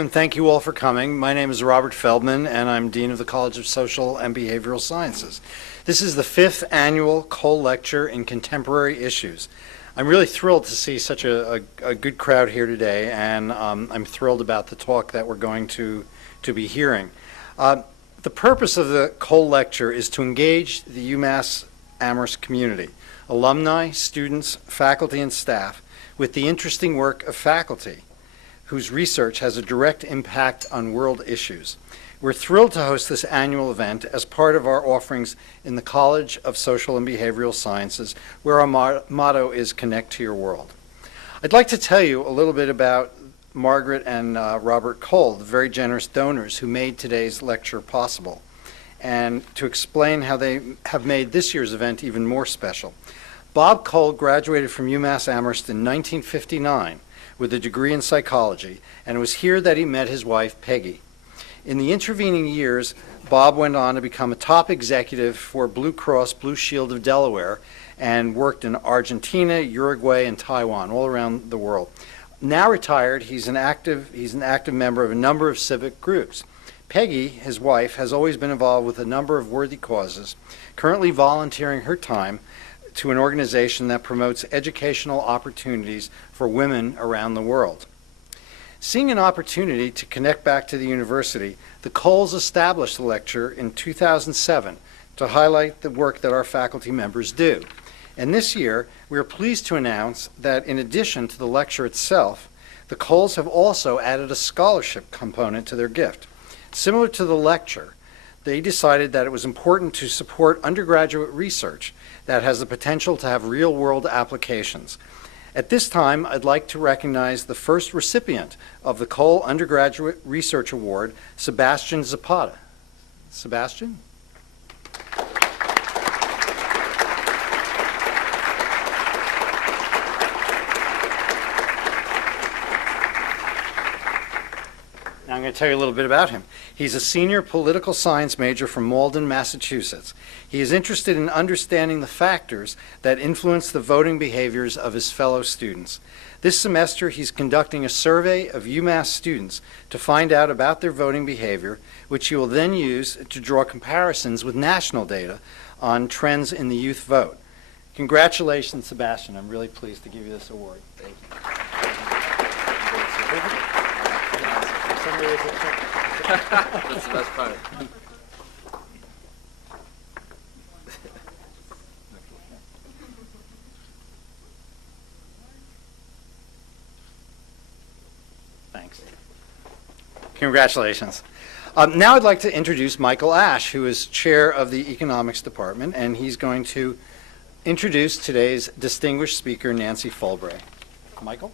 And thank you all for coming. My name is Robert Feldman, and I'm Dean of the College of Social and Behavioral Sciences. This is the 5th annual Cole Lecture in Contemporary Issues. I'm really thrilled to see such a good crowd here today, and I'm thrilled about the talk that we're going to be hearing. The purpose of the Cole Lecture is to engage the UMass Amherst community, alumni, students, faculty, and staff, with the interesting work of faculty whose research has a direct impact on world issues. We're thrilled to host this annual event as part of our offerings in the College of Social and Behavioral Sciences, where our motto is Connect to Your World. I'd like to tell you a little bit about Margaret and Robert Cole, the very generous donors who made today's lecture possible, and to explain how they have made this year's event even more special. Bob Cole graduated from UMass Amherst in 1959 with a degree in psychology, and it was here that he met his wife, Peggy. In the intervening years, Bob went on to become a top executive for Blue Cross Blue Shield of Delaware and worked in Argentina, Uruguay, and Taiwan, all around the world. Now retired, he's an active member of a number of civic groups. Peggy, his wife, has always been involved with a number of worthy causes, currently volunteering her time to an organization that promotes educational opportunities for women around the world. Seeing an opportunity to connect back to the university, the Coles established the lecture in 2007 to highlight the work that our faculty members do. And this year, we are pleased to announce that in addition to the lecture itself, the Coles have also added a scholarship component to their gift. Similar to the lecture, they decided that it was important to support undergraduate research that has the potential to have real-world applications. At this time, I'd like to recognize the first recipient of the Cole Undergraduate Research Award, Sebastian Zapata. Sebastian? Now I'm going to tell you a little bit about him. He's a senior political science major from Malden, Massachusetts. He is interested in understanding the factors that influence the voting behaviors of his fellow students. This semester, he's conducting a survey of UMass students to find out about their voting behavior, which he will then use to draw comparisons with national data on trends in the youth vote. Congratulations, Sebastian. I'm really pleased to give you this award. Thank you. That's the best part. Thanks. Congratulations. Now I'd like to introduce Michael Ash, who is chair of the economics department, and he's going to introduce today's distinguished speaker, Nancy Folbre. Michael?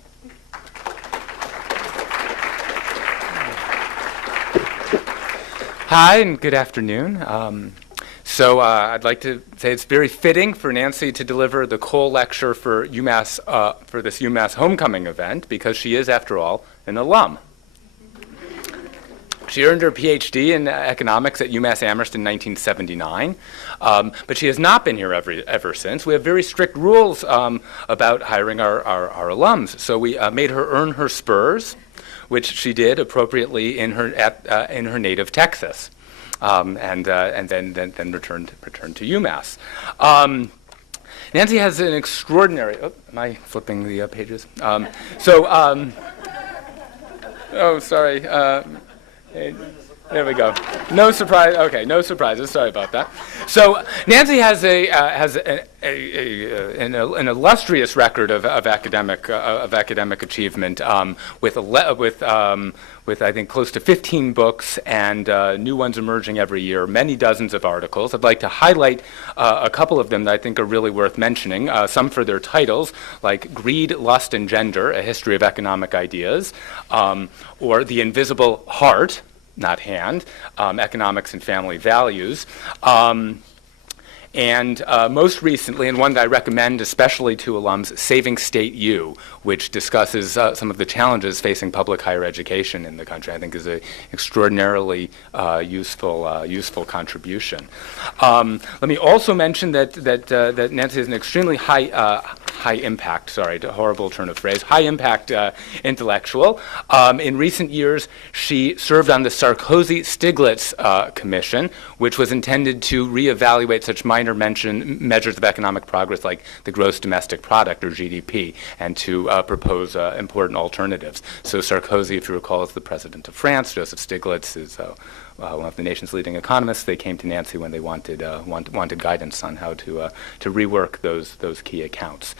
Hi, and good afternoon. I'd like to say it's very fitting for Nancy to deliver the Cole Lecture for UMass, for this UMass homecoming event, because she is, after all, an alum. She earned her PhD in economics at UMass Amherst in 1979, but she has not been here ever since. We have very strict rules about hiring our alums, so we made her earn her spurs, which she did appropriately in her native Texas, and then returned to UMass. Nancy has an extraordinary. Oh, am I flipping the pages? Oh, sorry. Hey, there we go. No surprise. Okay, no surprises. Sorry about that. So Nancy has an illustrious record of academic achievement, with I think close to 15 books and new ones emerging every year, many dozens of articles. I'd like to highlight a couple of them that I think are really worth mentioning. Some for their titles, like Greed, Lust, and Gender: A History of Economic Ideas, or The Invisible Heart, not hand, Economics and Family Values. And most recently, and one that I recommend especially to alums, Saving State U, which discusses some of the challenges facing public higher education in the country, I think is an extraordinarily useful contribution. Let me also mention that Nancy has an extremely high high impact, sorry, a horrible turn of phrase, high impact intellectual. In recent years, she served on the Sarkozy-Stiglitz Commission, which was intended to reevaluate such minor measures of economic progress like the gross domestic product, or GDP, and to propose important alternatives. So Sarkozy, if you recall, is the president of France. Joseph Stiglitz is one of the nation's leading economists. They came to Nancy when they wanted guidance on how to rework those key accounts.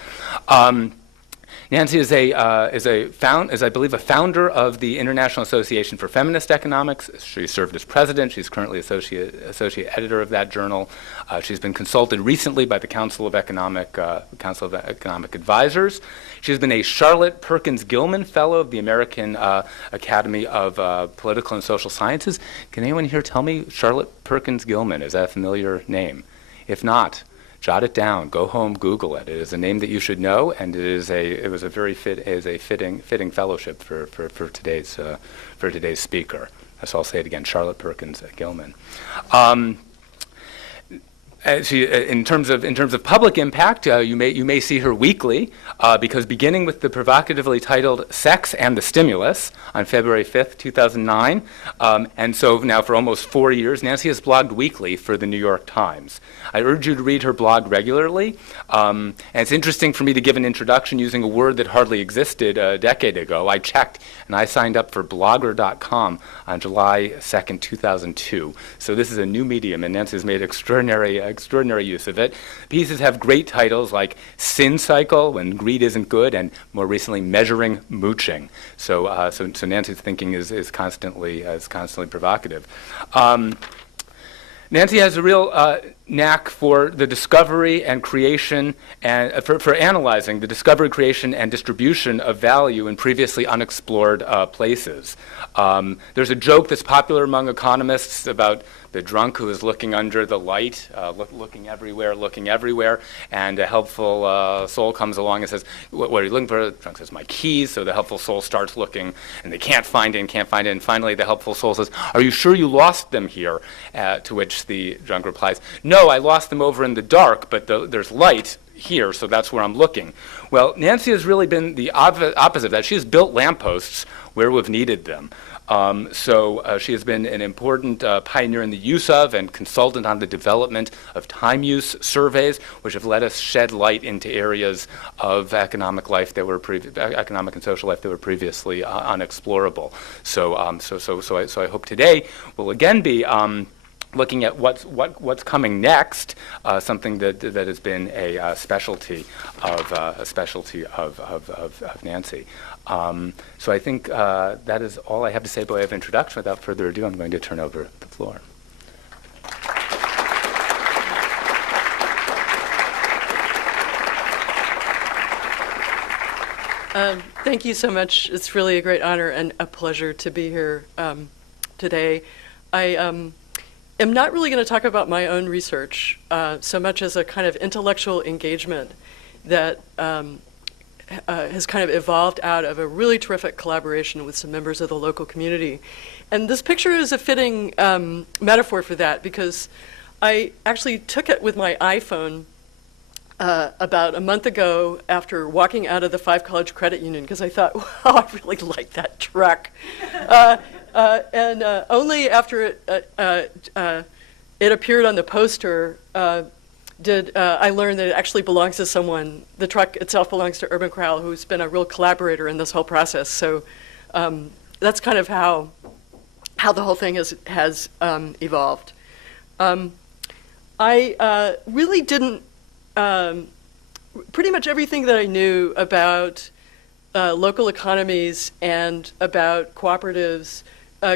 Nancy is I believe, a founder of the International Association for Feminist Economics. She served as president. She's currently associate editor of that journal. She's been consulted recently by the Council of Economic Advisors. She's been a Charlotte Perkins Gilman Fellow of the American Academy of Political and Social Sciences. Can anyone here tell me Charlotte Perkins Gilman? Is that a familiar name? If not, jot it down. Go home, Google it. It is a name that you should know, and it was a very fitting fellowship for today's speaker. So I'll say it again: Charlotte Perkins Gilman. In terms of public impact, you may see her weekly, because beginning with the provocatively titled "Sex and the Stimulus" on February 5th, 2009, and so now for almost 4 years, Nancy has blogged weekly for the New York Times. I urge you to read her blog regularly, and it's interesting for me to give an introduction using a word that hardly existed a decade ago. I checked, and I signed up for Blogger.com on July 2nd, 2002. So this is a new medium, and Nancy has made extraordinary use of it. Pieces have great titles like Sin Cycle, When Greed Isn't Good, and more recently, Measuring Mooching. So Nancy's thinking is constantly provocative. Nancy has a real knack for the discovery and creation, and for analyzing the discovery, creation, and distribution of value in previously unexplored places. There's a joke that's popular among economists about the drunk who is looking under the light, looking everywhere, and a helpful soul comes along and says, what are you looking for? The drunk says, my keys. So the helpful soul starts looking, and they can't find it, and finally the helpful soul says, are you sure you lost them here? To which the drunk replies, no, I lost them over in the dark, but there's light here, so that's where I'm looking. Well, Nancy has really been the opposite of that. She has built lampposts where we've needed them. So she has been an important pioneer in the use of and consultant on the development of time use surveys, which have let us shed light into areas of economic and social life that were previously unexplorable. So I hope today will again be looking at what's coming next, something that has been a specialty of Nancy. So I think that is all I have to say by way of introduction. Without further ado, I'm going to turn over the floor. Thank you so much. It's really a great honor and a pleasure to be here today. I am not really going to talk about my own research so much as a kind of intellectual engagement that has kind of evolved out of a really terrific collaboration with some members of the local community. And this picture is a fitting metaphor for that, because I actually took it with my iPhone about a month ago after walking out of the Five College Credit Union, because I thought, wow, I really like that truck. And only after it appeared on the poster did I learn that it actually belongs to someone. The truck itself belongs to Urban Corral, who's been a real collaborator in this whole process. So that's kind of how the whole thing has evolved. I really didn't, pretty much everything that I knew about local economies and about cooperatives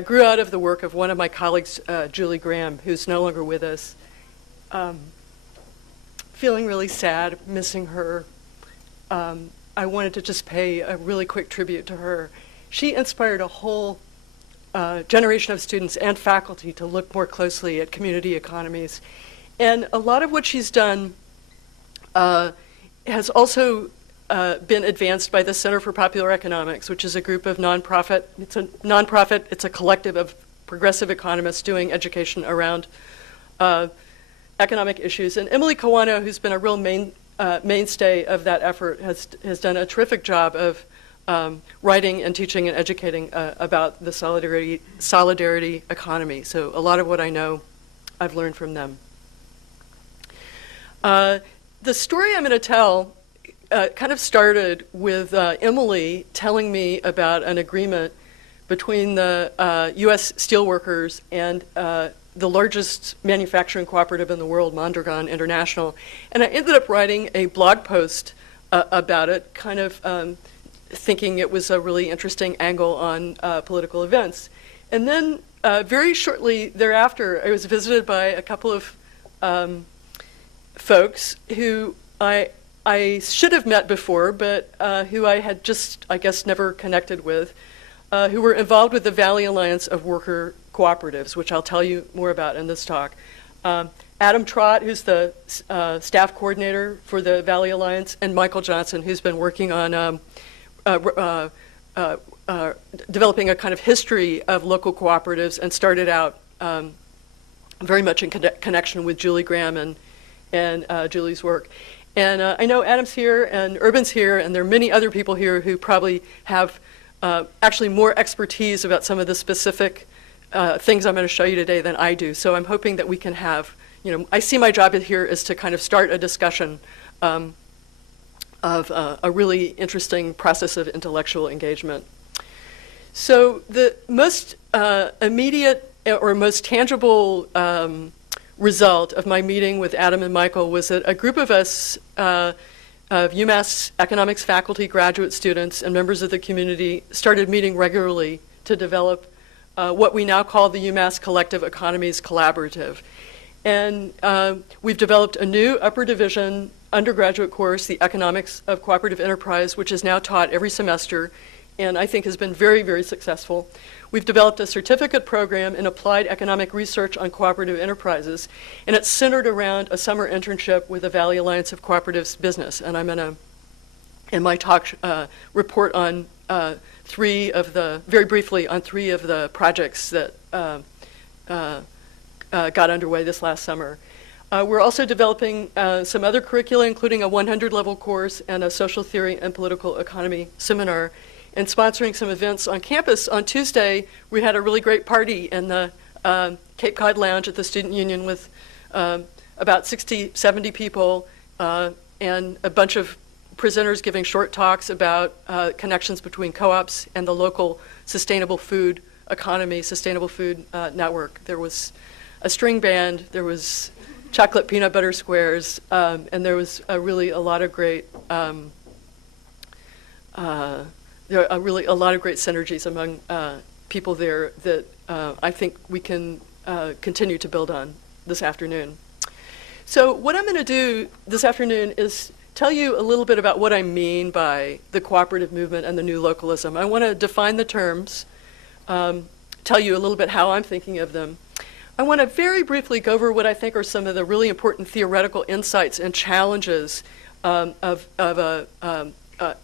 grew out of the work of one of my colleagues, Julie Graham, who's no longer with us. Feeling really sad, missing her. I wanted to just pay a really quick tribute to her. She inspired a whole generation of students and faculty to look more closely at community economies. And a lot of what she's done has also been advanced by the Center for Popular Economics, which is a group of nonprofit. It's a nonprofit. It's a collective of progressive economists doing education around economic issues. And Emily Kawano, who's been a real mainstay of that effort, has done a terrific job of writing and teaching and educating about the solidarity economy. So a lot of what I know, I've learned from them. The story I'm going to tell kind of started with Emily telling me about an agreement between the U.S. steelworkers and the largest manufacturing cooperative in the world, Mondragon International. And I ended up writing a blog post about it, kind of thinking it was a really interesting angle on political events. And then very shortly thereafter, I was visited by a couple of folks who I should have met before, but who I had just, I guess, never connected with, who were involved with the Valley Alliance of Worker Cooperatives, which I'll tell you more about in this talk. Adam Trott, who's the staff coordinator for the Valley Alliance, and Michael Johnson, who's been working on developing a kind of history of local cooperatives and started out very much in connection with Julie Graham and Julie's work. And I know Adam's here and Urban's here, and there are many other people here who probably have actually more expertise about some of the specific things I'm going to show you today than I do. So I'm hoping that we can have, I see my job here is to kind of start a discussion of a really interesting process of intellectual engagement. So the most immediate or most tangible result of my meeting with Adam and Michael was that a group of us, of UMass economics faculty, graduate students, and members of the community started meeting regularly to develop what we now call the UMass Collective Economies Collaborative. And we've developed a new upper division undergraduate course, the Economics of Cooperative Enterprise, which is now taught every semester, and I think has been very, very successful. We've developed a certificate program in applied economic research on cooperative enterprises, and it's centered around a summer internship with the Valley Alliance of Cooperatives Business. And I'm going to, in my talk, report on very briefly on three of the projects that got underway this last summer. We're also developing some other curricula, including a 100-level course and a social theory and political economy seminar, and sponsoring some events on campus. On Tuesday, we had a really great party in the Cape Cod Lounge at the Student Union with about 60, 70 people and a bunch of presenters giving short talks about connections between co-ops and the local sustainable food economy, sustainable food network. There was a string band, there was chocolate peanut butter squares, and there was a lot of great synergies among people there that I think we can continue to build on this afternoon. So what I'm going to do this afternoon is tell you a little bit about what I mean by the cooperative movement and the new localism. I want to define the terms, tell you a little bit how I'm thinking of them. I want to very briefly go over what I think are some of the really important theoretical insights and challenges of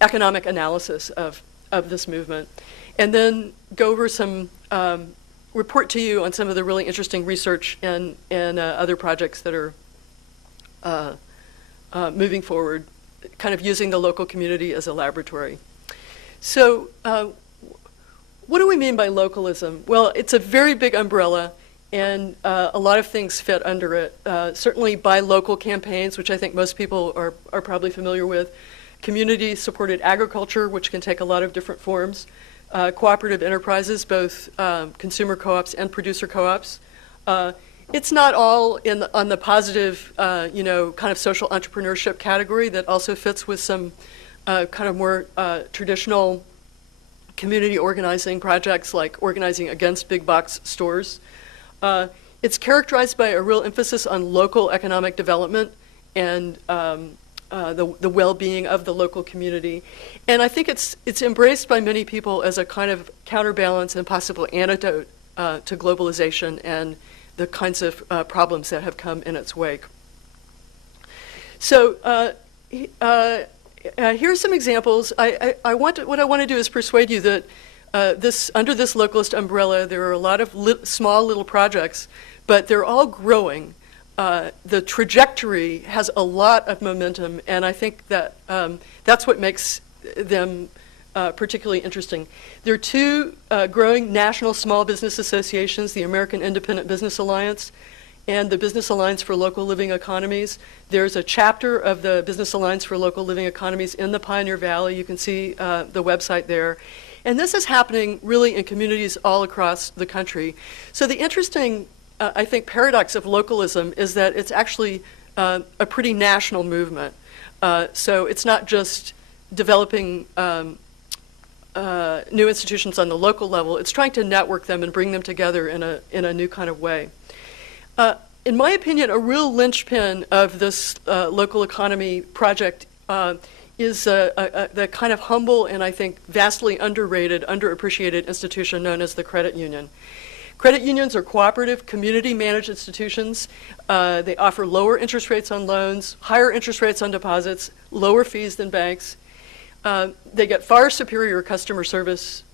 economic analysis of this movement, and then go over some, report to you on some of the really interesting research and other projects that are moving forward, kind of using the local community as a laboratory. So what do we mean by localism? Well, it's a very big umbrella, and a lot of things fit under it. Certainly buy local campaigns, which I think most people are probably familiar with. Community-supported agriculture, which can take a lot of different forms. Cooperative enterprises, both consumer co-ops and producer co-ops. It's not all on the positive, kind of social entrepreneurship category that also fits with some kind of more traditional community organizing projects like organizing against big box stores. It's characterized by a real emphasis on local economic development and the well-being of the local community. And I think it's embraced by many people as a kind of counterbalance and possible antidote to globalization and the kinds of problems that have come in its wake. So here are some examples. What I want to do is persuade you that under this localist umbrella, there are a lot of small little projects, but they're all growing the trajectory has a lot of momentum, and I think that that's what makes them particularly interesting. There are two growing national small business associations, the American Independent Business Alliance and the Business Alliance for Local Living Economies. There's a chapter of the Business Alliance for Local Living Economies in the Pioneer Valley. You can see the website there. And this is happening really in communities all across the country. So the interesting, I think, paradox of localism is that it's actually a pretty national movement. So it's not just developing new institutions on the local level. It's trying to network them and bring them together in a new kind of way. In my opinion, a real linchpin of this local economy project is the kind of humble and I think vastly underrated, underappreciated institution known as the credit union. Credit unions are cooperative, community-managed institutions. They offer lower interest rates on loans, higher interest rates on deposits, lower fees than banks. They get far superior customer service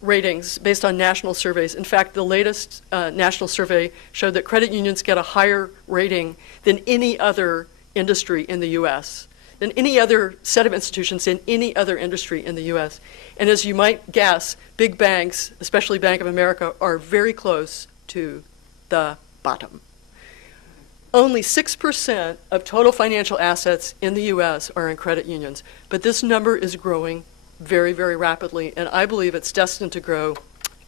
ratings based on national surveys. In fact, the latest national survey showed that credit unions get a higher rating than any other industry in the U.S., than any other set of institutions in any other industry in the U.S. And as you might guess, big banks, especially Bank of America, are very close to the bottom. Only 6% of total financial assets in the U.S. are in credit unions, but this number is growing very, very rapidly, and I believe it's destined to grow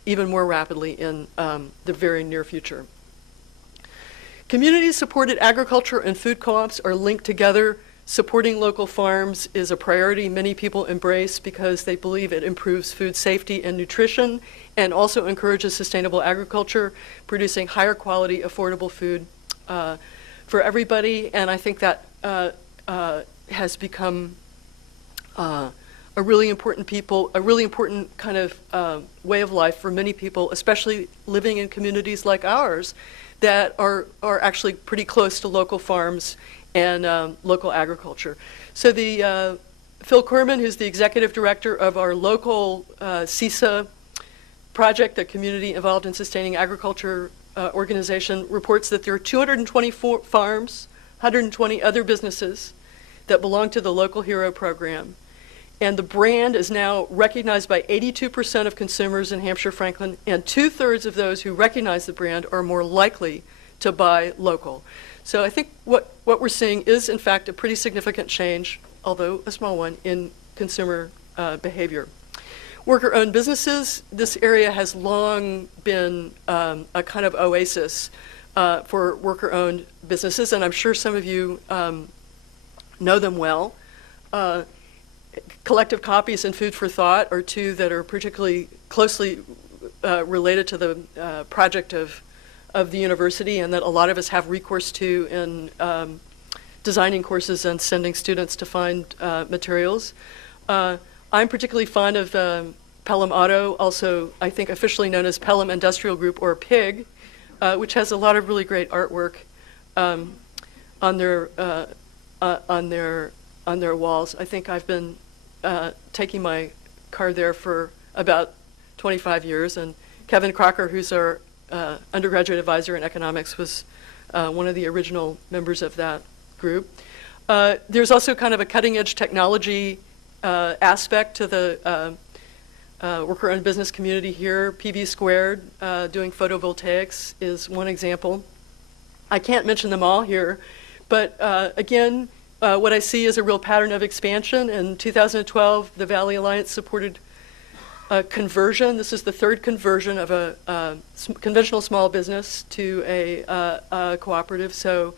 even more rapidly in the very near future. Community-supported agriculture and food co-ops are linked together. Supporting local farms is a priority many people embrace because they believe it improves food safety and nutrition and also encourages sustainable agriculture, producing higher quality, affordable food for everybody. And I think that has become a really important kind of way of life for many people, especially living in communities like ours that are actually pretty close to local farms and local agriculture. So the Phil Corman, who's the executive director of our local CISA project, the Community Involved in Sustaining Agriculture organization, reports that there are 224 farms, 120 other businesses that belong to the Local Hero program. And the brand is now recognized by 82% of consumers in Hampshire Franklin, and 2/3 of those who recognize the brand are more likely to buy local. So I think what we're seeing is, in fact, a pretty significant change, although a small one, in consumer behavior. Worker-owned businesses, this area has long been a kind of oasis for worker-owned businesses, and I'm sure some of you know them well. Collective Copies and Food for Thought are two that are particularly closely related to the project of the university and that a lot of us have recourse to in designing courses and sending students to find materials. I'm particularly fond of Pelham Auto, also I think officially known as Pelham Industrial Group, or PIG, which has a lot of really great artwork on their walls. I think I've been taking my car there for about 25 years, and Kevin Crocker, who's our undergraduate advisor in economics, was one of the original members of that group. There's also kind of a cutting-edge technology aspect to the worker-owned business community here. PV Squared, doing photovoltaics, is one example. I can't mention them all here, but again, what I see is a real pattern of expansion. In 2012, the Valley Alliance supported a conversion. This is the third conversion of a conventional small business to a cooperative. So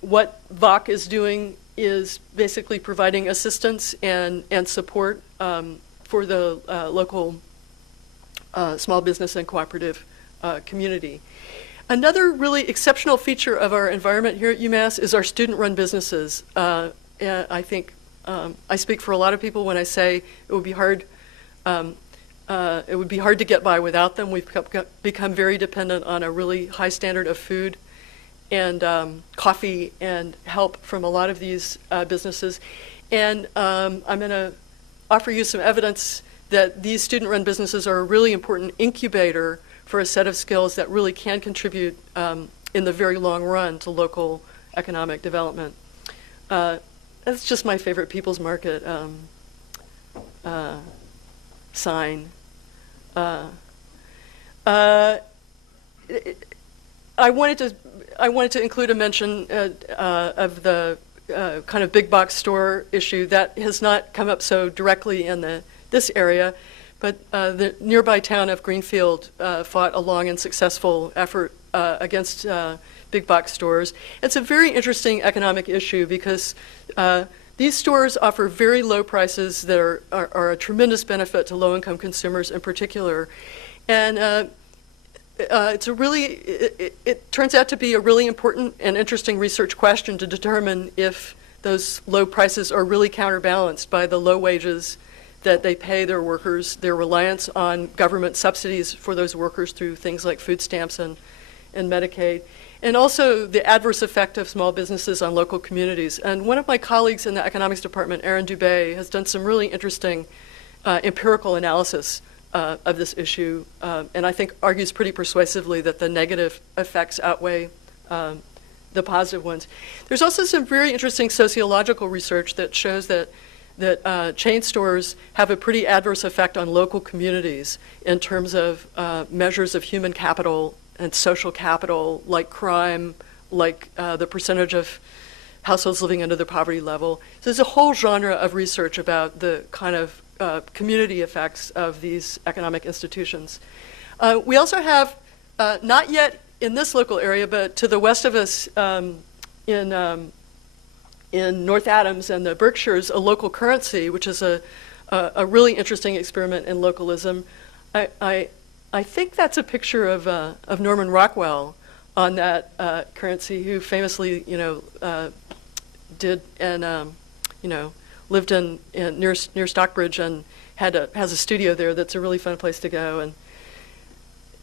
what VOC is doing is basically providing assistance and support for the local small business and cooperative community. Another really exceptional feature of our environment here at UMass is our student-run businesses. I think I speak for a lot of people when I say it would be hard to get by without them. We've become very dependent on a really high standard of food and coffee and help from a lot of these businesses. And I'm going to offer you some evidence that these student-run businesses are a really important incubator for a set of skills that really can contribute in the very long run to local economic development. That's just my favorite People's Market sign. I wanted to include a mention of the kind of big box store issue that has not come up so directly in this area, but the nearby town of Greenfield fought a long and successful effort against big box stores. It's a very interesting economic issue because these stores offer very low prices that are a tremendous benefit to low-income consumers in particular. And it turns out to be a really important and interesting research question to determine if those low prices are really counterbalanced by the low wages that they pay their workers, their reliance on government subsidies for those workers through things like food stamps and Medicaid, and also the adverse effect of small businesses on local communities. And one of my colleagues in the economics department, Aaron Dubé, has done some really interesting empirical analysis of this issue, and I think argues pretty persuasively that the negative effects outweigh the positive ones. There's also some very interesting sociological research that shows that chain stores have a pretty adverse effect on local communities in terms of measures of human capital and social capital, like crime, like the percentage of households living under the poverty level. So there's a whole genre of research about the kind of community effects of these economic institutions. We also have, not yet in this local area, but to the west of us in North Adams and the Berkshires, a local currency, which is a really interesting experiment in localism. I think that's a picture of Norman Rockwell on that currency, who famously, did and lived near Stockbridge and has a studio there that's a really fun place to go. And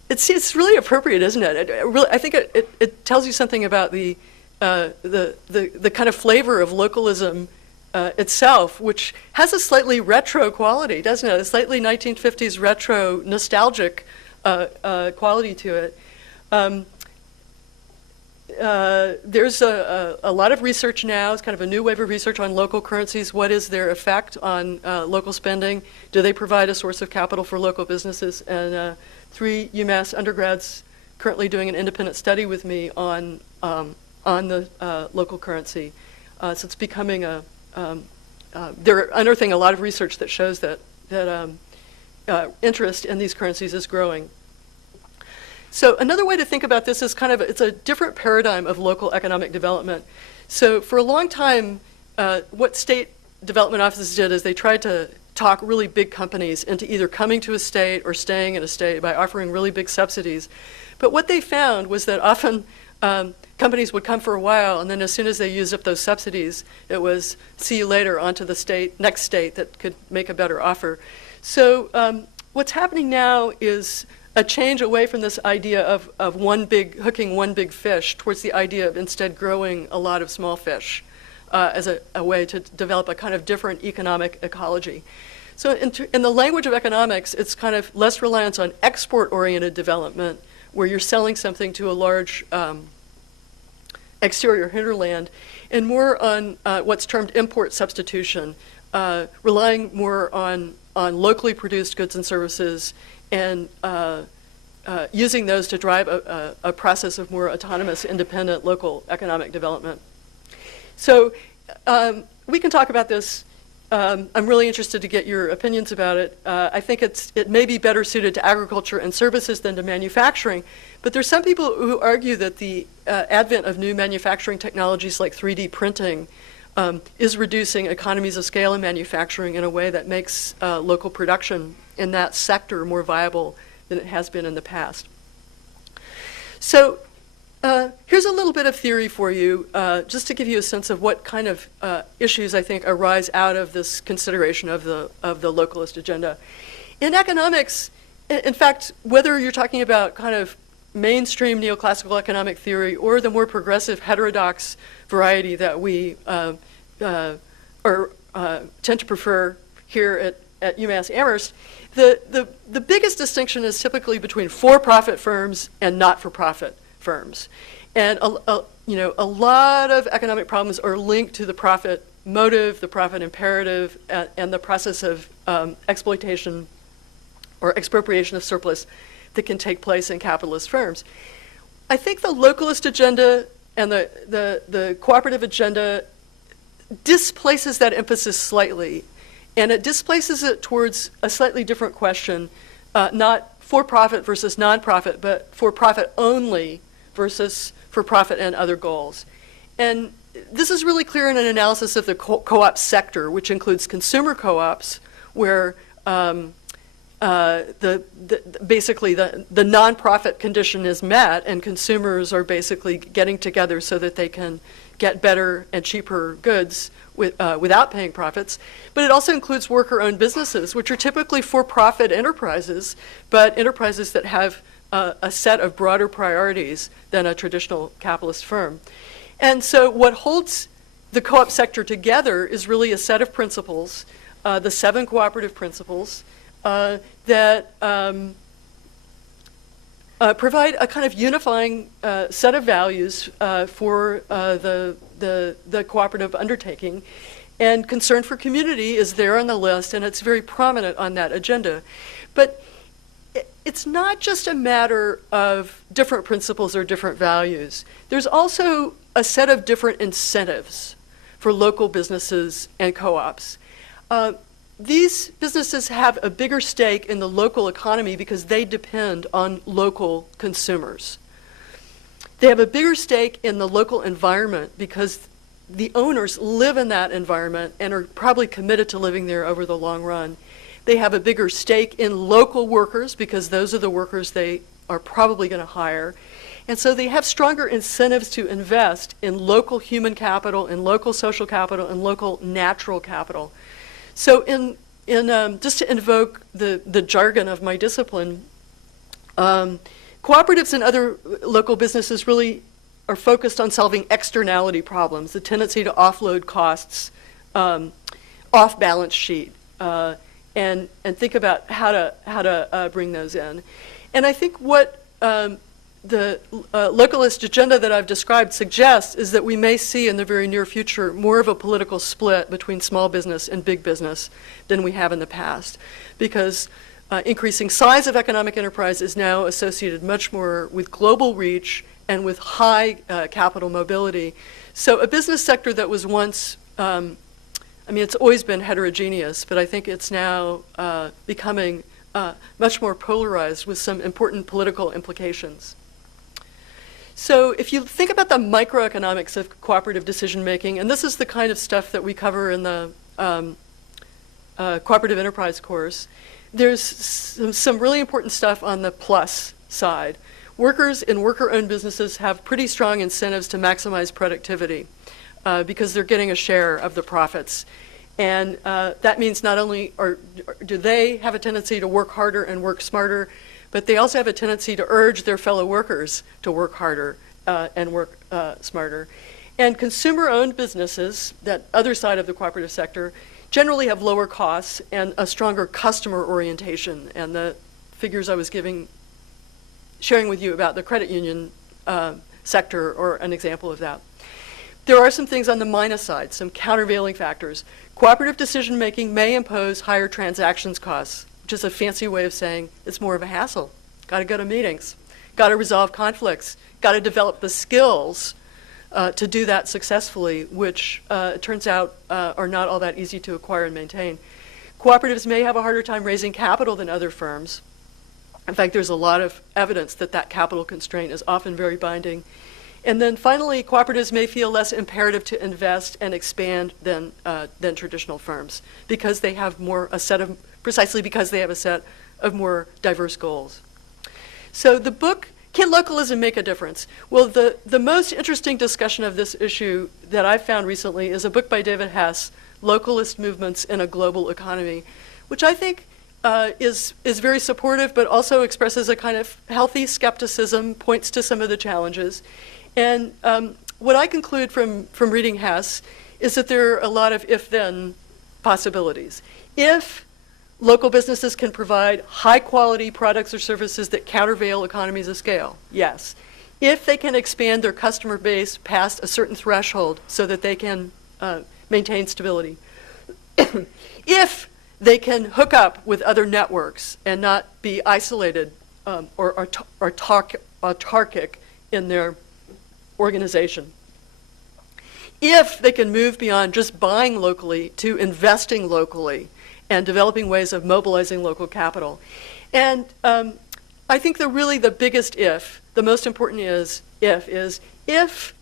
it's really appropriate, isn't it? I think it tells you something about the kind of flavor of localism itself, which has a slightly retro quality, doesn't it? A slightly 1950s retro nostalgic quality to it. There's a lot of research now. It's kind of a new wave of research on local currencies. What is their effect on local spending? Do they provide a source of capital for local businesses? And 3 UMass undergrads currently doing an independent study with me on the local currency. So it's becoming they're unearthing a lot of research that shows that interest in these currencies is growing. So another way to think about this is it's a different paradigm of local economic development. So for a long time, what state development offices did is they tried to talk really big companies into either coming to a state or staying in a state by offering really big subsidies. But what they found was that often companies would come for a while, and then as soon as they used up those subsidies, it was see you later, on to the next state that could make a better offer. So what's happening now is a change away from this idea of hooking one big fish towards the idea of instead growing a lot of small fish as a way to develop a kind of different economic ecology. So in the language of economics, it's kind of less reliance on export-oriented development, where you're selling something to a large exterior hinterland, and more on what's termed import substitution, relying more on locally produced goods and services, and using those to drive a process of more autonomous, independent local economic development. So we can talk about this. I'm really interested to get your opinions about it. I think it may be better suited to agriculture and services than to manufacturing, but there's some people who argue that the advent of new manufacturing technologies like 3D printing is reducing economies of scale in manufacturing in a way that makes local production in that sector more viable than it has been in the past. So here's a little bit of theory for you, just to give you a sense of what kind of issues I think arise out of this consideration of the localist agenda. In economics, in fact, whether you're talking about kind of mainstream neoclassical economic theory or the more progressive heterodox variety that we tend to prefer here at UMass Amherst, the biggest distinction is typically between for-profit firms and not-for-profit firms. And a lot of economic problems are linked to the profit motive, the profit imperative, and the process of exploitation or expropriation of surplus that can take place in capitalist firms. I think the localist agenda and the cooperative agenda displaces that emphasis slightly, and it displaces it towards a slightly different question, not for-profit versus non-profit, but for-profit only versus for-profit and other goals. And this is really clear in an analysis of the co-op sector, which includes consumer co-ops, where basically the non-profit condition is met, and consumers are basically getting together so that they can get better and cheaper goods without paying profits. But it also includes worker-owned businesses, which are typically for-profit enterprises, but enterprises that have a set of broader priorities than a traditional capitalist firm. And so what holds the co-op sector together is really a set of principles, the 7 cooperative principles, that provide a kind of unifying set of values for the cooperative undertaking. And concern for community is there on the list, and it's very prominent on that agenda. But it's not just a matter of different principles or different values. There's also a set of different incentives for local businesses and co-ops. These businesses have a bigger stake in the local economy because they depend on local consumers. They have a bigger stake in the local environment because the owners live in that environment and are probably committed to living there over the long run. They have a bigger stake in local workers because those are the workers they are probably going to hire. And so they have stronger incentives to invest in local human capital, in local social capital, and local natural capital. So in just to invoke the jargon of my discipline, cooperatives and other local businesses really are focused on solving externality problems, the tendency to offload costs off balance sheet, and think about how to bring those in. And I think what the localist agenda that I've described suggests is that we may see in the very near future more of a political split between small business and big business than we have in the past, because increasing size of economic enterprise is now associated much more with global reach and with high capital mobility. So a business sector that was once, it's always been heterogeneous, but I think it's now becoming much more polarized with some important political implications. So if you think about the microeconomics of cooperative decision-making, and this is the kind of stuff that we cover in the cooperative enterprise course, there's some really important stuff on the plus side. Workers in worker-owned businesses have pretty strong incentives to maximize productivity because they're getting a share of the profits. And that means not only do they have a tendency to work harder and work smarter, but they also have a tendency to urge their fellow workers to work harder and work smarter. And consumer-owned businesses, that other side of the cooperative sector, generally have lower costs and a stronger customer orientation. And the figures I was sharing with you about the credit union sector are an example of that. There are some things on the minus side, some countervailing factors. Cooperative decision-making may impose higher transactions costs, which is a fancy way of saying it's more of a hassle. Got to go to meetings, got to resolve conflicts, got to develop the skills to do that successfully, which it turns out are not all that easy to acquire and maintain. Cooperatives may have a harder time raising capital than other firms. In fact, there's a lot of evidence that that capital constraint is often very binding. And then finally, cooperatives may feel less imperative to invest and expand than traditional firms because they have precisely because they have a set of more diverse goals. So the book, Can Localism Make a Difference? Well, the most interesting discussion of this issue that I've found recently is a book by David Hess, Localist Movements in a Global Economy, which I think is very supportive, but also expresses a kind of healthy skepticism, points to some of the challenges. And what I conclude from reading Hess is that there are a lot of if-then possibilities. If local businesses can provide high-quality products or services that countervail economies of scale, yes. if they can expand their customer base past a certain threshold so that they can maintain stability, if they can hook up with other networks and not be isolated or autarkic in their organization, if they can move beyond just buying locally to investing locally and developing ways of mobilizing local capital. And I think the biggest if, the most important is if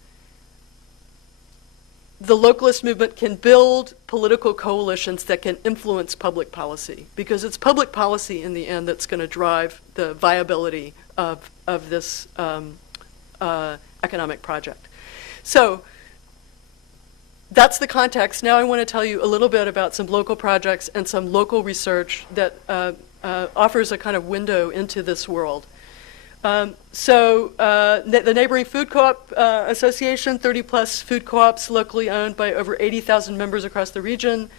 the localist movement can build political coalitions that can influence public policy, because it's public policy in the end that's going to drive the viability of this economic project. So that's the context. Now I want to tell you a little bit about some local projects and some local research that offers a kind of window into this world. The Neighboring Food Co-op Association, 30-plus food co-ops locally owned by over 80,000 members across the region.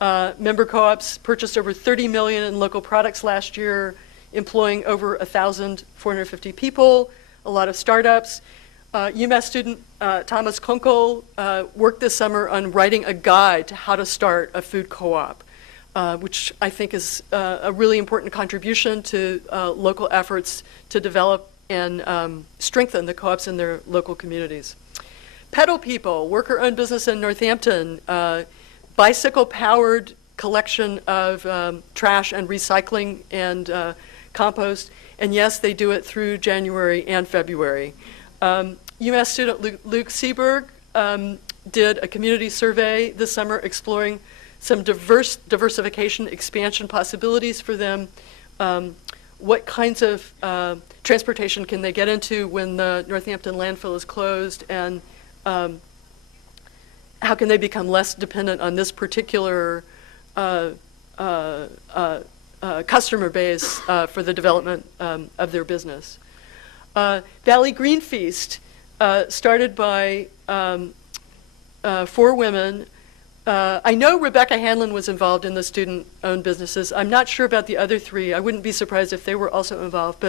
Member co-ops purchased over 30 million in local products last year, employing over 1,450 people, a lot of startups. UMass student Thomas Kunkel worked this summer on writing a guide to how to start a food co-op, which I think is a really important contribution to local efforts to develop and strengthen the co-ops in their local communities. Pedal People, worker-owned business in Northampton, bicycle-powered collection of trash and recycling and compost, and yes, they do it through January and February. UMass student Luke Seberg did a community survey this summer exploring some diversification expansion possibilities for them. What kinds of transportation can they get into when the Northampton landfill is closed, and how can they become less dependent on this particular customer base for the development of their business. Valley Green Feast, started by 4 women. I know Rebecca Hanlon was involved in the student-owned businesses. I'm not sure about the other 3. I wouldn't be surprised if they were also involved.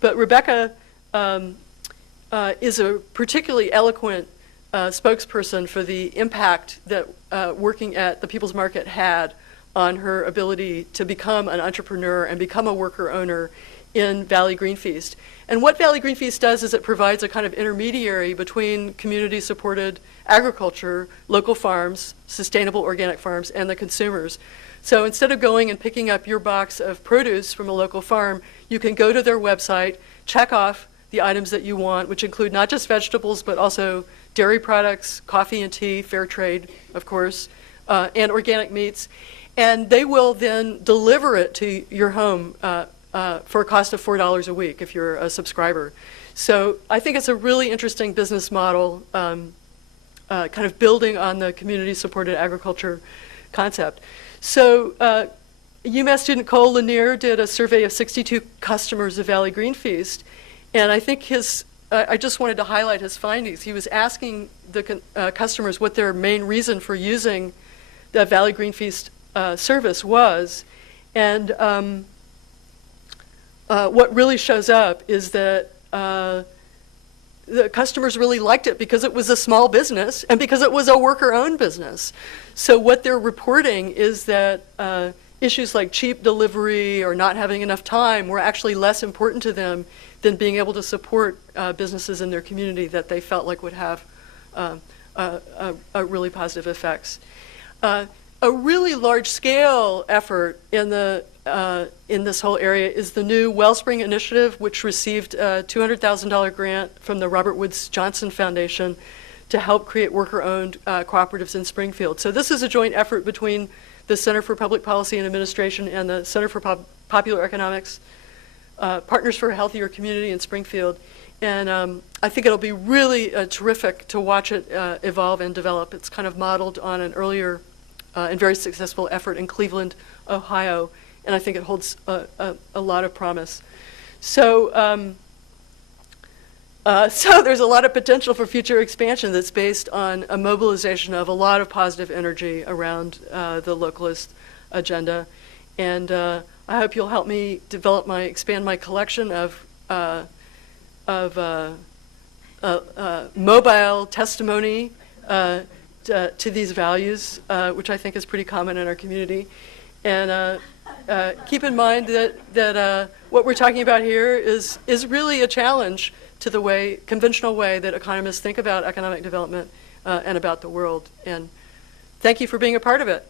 But Rebecca is a particularly eloquent spokesperson for the impact that working at the People's Market had on her ability to become an entrepreneur and become a worker owner in Valley Green Feast. And what Valley Green Feast does is it provides a kind of intermediary between community-supported agriculture, local farms, sustainable organic farms, and the consumers. So instead of going and picking up your box of produce from a local farm, you can go to their website, check off the items that you want, which include not just vegetables, but also dairy products, coffee and tea, fair trade, of course, and organic meats. And they will then deliver it to your home for a cost of $4 a week if you're a subscriber. So I think it's a really interesting business model, kind of building on the community-supported agriculture concept. So UMass student Cole Lanier did a survey of 62 customers of Valley Green Feast, and I think I just wanted to highlight his findings. He was asking the customers what their main reason for using the Valley Green Feast service was, and what really shows up is that the customers really liked it because it was a small business and because it was a worker-owned business. So what they're reporting is that issues like cheap delivery or not having enough time were actually less important to them than being able to support businesses in their community that they felt like would have really positive effects. A really large-scale effort in this whole area is the new Wellspring Initiative, which received a $200,000 grant from the Robert Woods Johnson Foundation to help create worker-owned cooperatives in Springfield. So this is a joint effort between the Center for Public Policy and Administration and the Center for Popular Economics, Partners for a Healthier Community in Springfield. And I think it'll be really terrific to watch it evolve and develop. It's kind of modeled on an earlier and very successful effort in Cleveland, Ohio, and I think it holds a lot of promise. So, so there's a lot of potential for future expansion that's based on a mobilization of a lot of positive energy around the localist agenda, and I hope you'll help me expand my collection of mobile testimony to these values, which I think is pretty common in our community. And keep in mind that what we're talking about here is really a challenge to the conventional way that economists think about economic development and about the world. And thank you for being a part of it.